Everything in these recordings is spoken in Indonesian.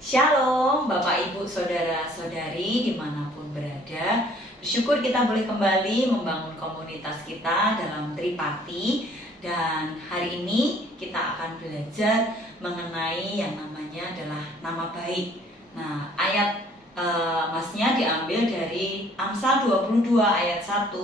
Shalom Bapak Ibu Saudara-saudari dimanapun berada. Bersyukur kita boleh kembali membangun komunitas kita dalam Tripati. Dan hari ini kita akan belajar mengenai yang namanya adalah nama baik. Nah, ayat masnya diambil dari Amsal 22 ayat 1.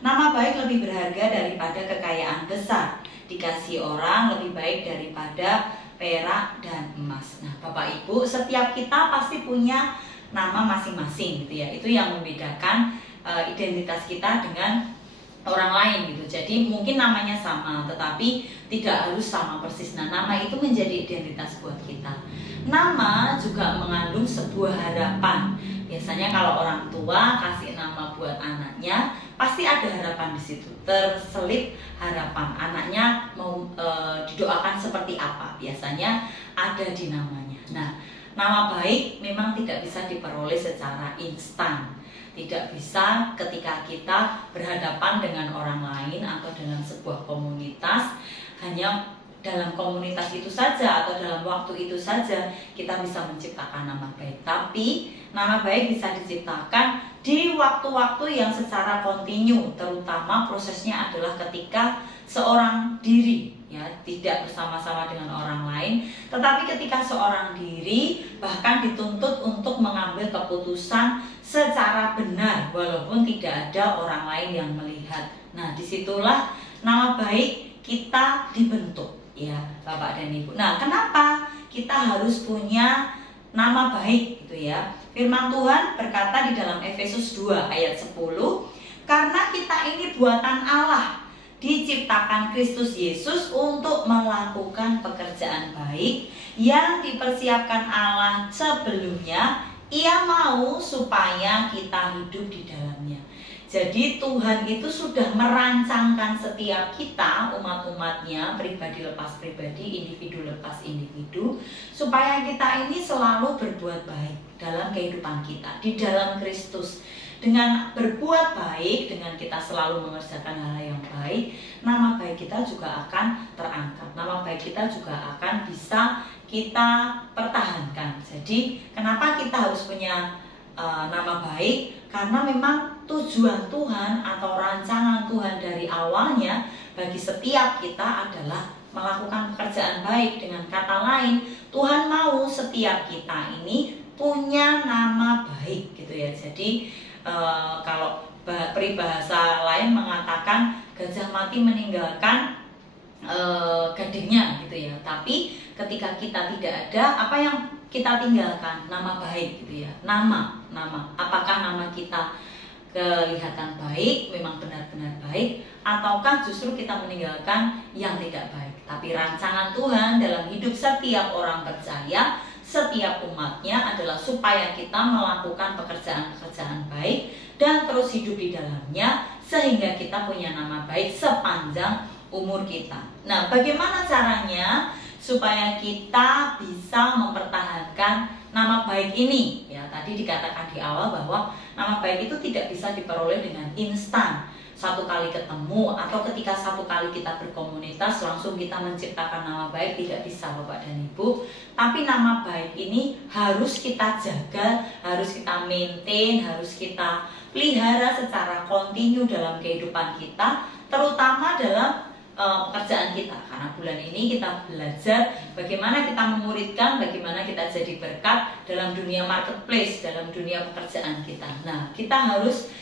Nama baik lebih berharga daripada kekayaan besar, dikasih orang lebih baik daripada perak dan emas. Nah, Bapak Ibu, setiap kita pasti punya nama masing-masing gitu ya. Itu yang membedakan identitas kita dengan orang lain gitu. Jadi mungkin namanya sama, tetapi tidak harus sama persis. Nah, nama itu menjadi identitas buat kita. Nama juga mengandung sebuah harapan. Biasanya kalau orang tua kasih nama buat anaknya, pasti ada harapan di situ. Terselip harapan anaknya mau didoakan seperti apa. Biasanya ada di namanya. Nah, nama baik memang tidak bisa diperoleh secara instan. Tidak bisa ketika kita berhadapan dengan orang lain atau dalam sebuah komunitas, hanya dalam komunitas itu saja atau dalam waktu itu saja kita bisa menciptakan nama baik. Tapi nama baik bisa diciptakan di waktu-waktu yang secara kontinu, terutama prosesnya adalah ketika seorang diri ya tidak bersama-sama dengan orang lain, tetapi ketika seorang diri bahkan dituntut untuk mengambil keputusan secara benar walaupun tidak ada orang lain yang melihat. Nah, disitulah nama baik kita dibentuk ya Bapak dan Ibu. Nah, kenapa kita harus punya nama baik gitu ya? Firman Tuhan berkata di dalam Efesus 2 ayat 10, karena kita ini buatan Allah, diciptakan Kristus Yesus untuk melakukan pekerjaan baik yang dipersiapkan Allah sebelumnya. Ia mau supaya kita hidup di dalamnya. Jadi Tuhan itu sudah merancangkan setiap kita, umat-umatnya, pribadi lepas pribadi, individu lepas individu, supaya kita ini selalu berbuat baik dalam kehidupan kita, di dalam Kristus. Dengan berbuat baik, dengan kita selalu mengerjakan hal yang baik, nama baik kita juga akan terangkat. Nama baik kita juga akan bisa kita pertahankan. Jadi kenapa kita harus punya nama baik? Karena memang tujuan Tuhan atau rancangan Tuhan dari awalnya bagi setiap kita adalah melakukan pekerjaan baik. Dengan kata lain, Tuhan mau setiap kita ini punya nama baik gitu ya. Jadi kalau peribahasa lain mengatakan gajah mati meninggalkan gadingnya gitu ya. Tapi ketika kita tidak ada, apa yang kita tinggalkan? Nama baik gitu ya. Nama. Apakah nama kita kelihatan baik, memang benar-benar baik, ataukah justru kita meninggalkan yang tidak baik? Tapi rancangan Tuhan dalam hidup setiap orang percaya, setiap umatnya adalah supaya kita melakukan pekerjaan-pekerjaan baik dan terus hidup di dalamnya, sehingga kita punya nama baik sepanjang umur kita. Nah, bagaimana caranya supaya kita bisa mempertahankan nama baik ini? Ya, tadi dikatakan di awal bahwa nama baik itu tidak bisa diperoleh dengan instan. Satu kali ketemu atau ketika satu kali kita berkomunitas langsung kita menciptakan nama baik, tidak bisa Bapak dan Ibu. Tapi nama baik ini harus kita jaga, harus kita maintain, harus kita pelihara secara kontinu dalam kehidupan kita, terutama dalam pekerjaan kita. Karena bulan ini kita belajar bagaimana kita memuridkan, bagaimana kita jadi berkat dalam dunia marketplace, dalam dunia pekerjaan kita. Nah, kita harus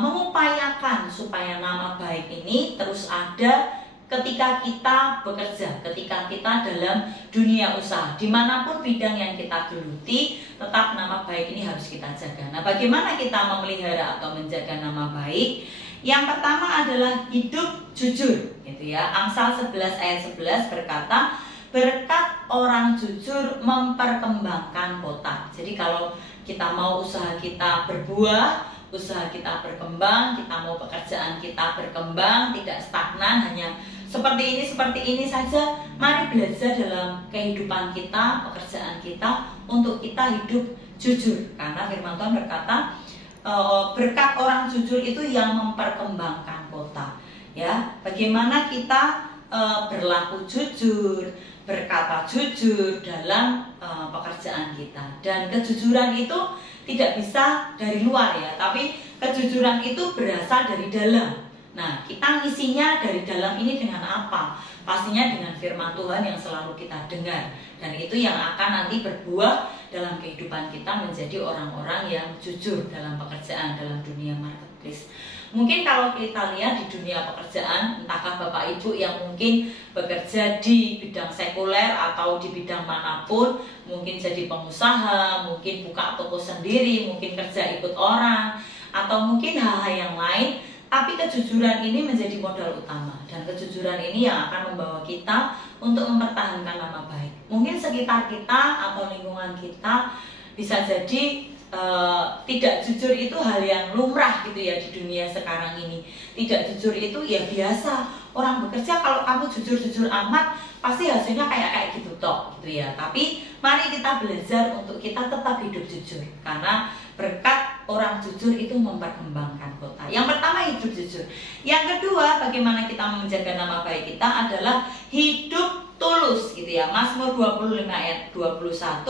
mengupayakan supaya nama baik ini terus ada ketika kita bekerja, ketika kita dalam dunia usaha, dimanapun bidang yang kita geluti, tetap nama baik ini harus kita jaga. Nah, bagaimana kita memelihara atau menjaga nama baik? Yang pertama adalah hidup jujur, gitu ya. Amsal 11 ayat 11 berkata, berkat orang jujur memperkembangkan kota. Jadi kalau kita mau usaha kita berbuah, usaha kita berkembang, kita mau pekerjaan kita berkembang, tidak stagnan, hanya seperti ini saja. Mari belajar dalam kehidupan kita, pekerjaan kita, untuk kita hidup jujur. Karena firman Tuhan berkata, berkat orang jujur itu yang memperkembangkan kota. Ya, bagaimana kita berlaku jujur, berkata jujur dalam pekerjaan kita. Dan kejujuran itu tidak bisa dari luar ya, tapi kejujuran itu berasal dari dalam. Nah, kita ngisinya dari dalam ini dengan apa? Pastinya dengan firman Tuhan yang selalu kita dengar. Dan itu yang akan nanti berbuah dalam kehidupan kita menjadi orang-orang yang jujur dalam pekerjaan, dalam dunia marketplace. Mungkin kalau kita lihat di dunia pekerjaan, entahkah Bapak Ibu yang mungkin bekerja di bidang sekuler atau di bidang manapun, mungkin jadi pengusaha, mungkin buka toko sendiri, mungkin kerja ikut orang, atau mungkin hal-hal yang lain, tapi kejujuran ini menjadi modal utama. Dan kejujuran ini yang akan membawa kita untuk mempertahankan nama baik. Mungkin sekitar kita atau lingkungan kita bisa jadi tidak jujur itu hal yang lumrah gitu ya di dunia sekarang ini. Tidak jujur itu ya biasa. Orang bekerja kalau kamu jujur-jujur amat pasti hasilnya kayak gitu toh gitu ya. Tapi mari kita belajar untuk kita tetap hidup jujur, karena berkat orang jujur itu memperkembangkan kota. Yang pertama hidup jujur. Yang kedua, bagaimana kita menjaga nama baik kita adalah hidup tulus gitu ya. Mazmur 25 ayat 21,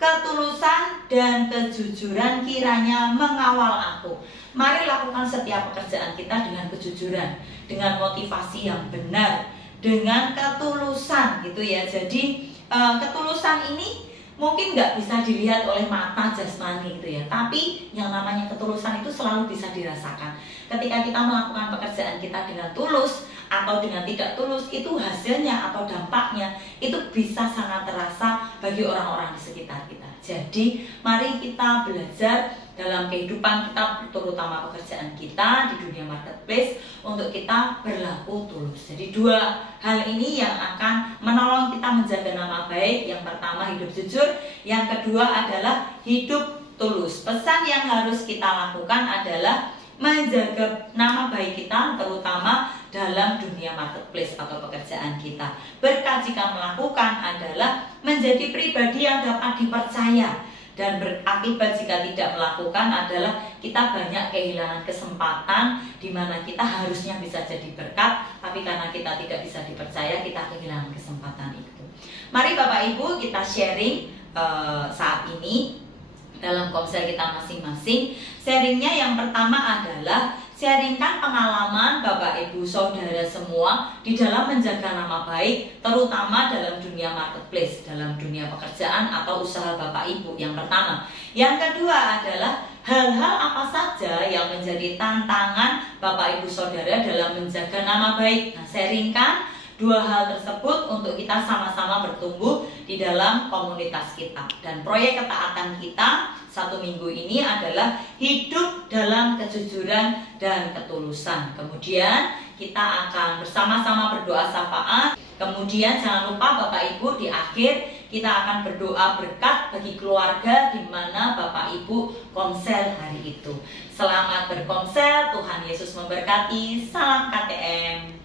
ketulusan dan kejujuran kiranya mengawal aku. Mari lakukan setiap pekerjaan kita dengan kejujuran, dengan motivasi yang benar, dengan ketulusan gitu ya. Jadi ketulusan ini mungkin nggak bisa dilihat oleh mata jasmani gitu ya, tapi yang namanya ketulusan itu selalu bisa dirasakan. Ketika kita melakukan pekerjaan kita dengan tulus atau dengan tidak tulus, itu hasilnya atau dampaknya itu bisa sangat terasa bagi orang-orang di sekitar kita. Jadi mari kita belajar dalam kehidupan kita, terutama pekerjaan kita di dunia marketplace, untuk kita berlaku tulus. Jadi dua hal ini yang akan menolong kita menjaga nama baik. Yang pertama hidup jujur, yang kedua adalah hidup tulus. Pesan yang harus kita lakukan adalah menjaga nama baik kita, terutama dalam dunia marketplace atau pekerjaan kita. Berkat jika melakukan adalah menjadi pribadi yang dapat dipercaya, dan berakibat jika tidak melakukan adalah kita banyak kehilangan kesempatan di mana kita harusnya bisa jadi berkat, tapi karena kita tidak bisa dipercaya, kita kehilangan kesempatan itu. Mari Bapak Ibu kita sharing saat ini dalam komsel kita masing-masing. Sharingnya yang pertama adalah sharingkan pengalaman Bapak Ibu Saudara semua di dalam menjaga nama baik, terutama dalam dunia marketplace, dalam dunia pekerjaan atau usaha Bapak Ibu. Yang pertama. Yang kedua adalah hal-hal apa saja yang menjadi tantangan Bapak Ibu Saudara dalam menjaga nama baik. Nah, sharingkan dua hal tersebut untuk kita sama-sama bertumbuh di dalam komunitas kita. Dan proyek ketaatan kita 1 minggu ini adalah hidup dalam kejujuran dan ketulusan. Kemudian kita akan bersama-sama berdoa syafaat. Kemudian jangan lupa Bapak Ibu, di akhir kita akan berdoa berkat bagi keluarga di mana Bapak Ibu komsel hari itu. Selamat berkomsel, Tuhan Yesus memberkati. Salam KTM.